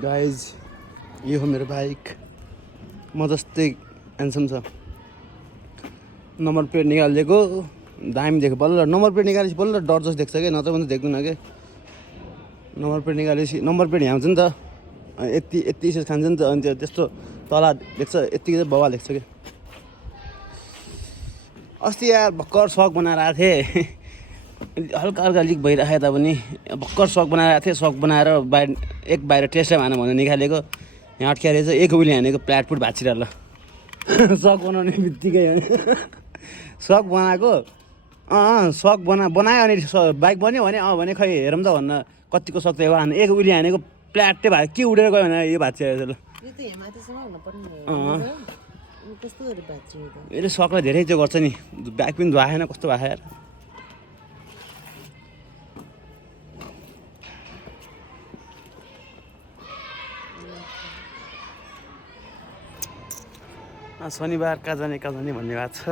guys यो हो मेरो बाइक म जस्तै ह्यान्डसम छ नम्बर प्लेट निकालिदिएको दामी देख्यो बल्ल नम्बर प्लेट निकालेपछि बल्ल डर जस्तो देख्छ क्या नत्र पनि देख्दैन क्या नम्बर प्लेट निकालेपछि नम्बर प्लेट यहाँ हुन्छ नि त यति यति इसेस खान्छ नि त अनि त्यो त्यस्तो तला देख्छ यत्तिकै चाहिँ बवाल देख्छ क्या अस्ति यार भर्खर सक बनाएर आएको थिएँ हल्का हल्का लिक भइरहेको तापनि भर्खर सक बनाएर आएको थिएँ सक बनाएर बाहिर टेस्टै भएन भनेर निकालेको यहाँ अट्क्याएर चाहिँ एक उइले हानेको प्लाटपुट भाँचिरह ल सक बनाउने बित्तिकै सक बनाएको सक बनायो अनि बाइक बन्यो भने भने खै हेरौँ त भन्न कतिको सक थियो हाने एक उइले हानेको प्लाटै भयो के उडेर गयो भने यो भाँचिरहेको छ ल यसले सकलाई धेरै त्यो गर्छ नि बाइक पनि धुवाएन कस्तो भएको यार शनिबार कहाँ जाने भन्ने भएको छ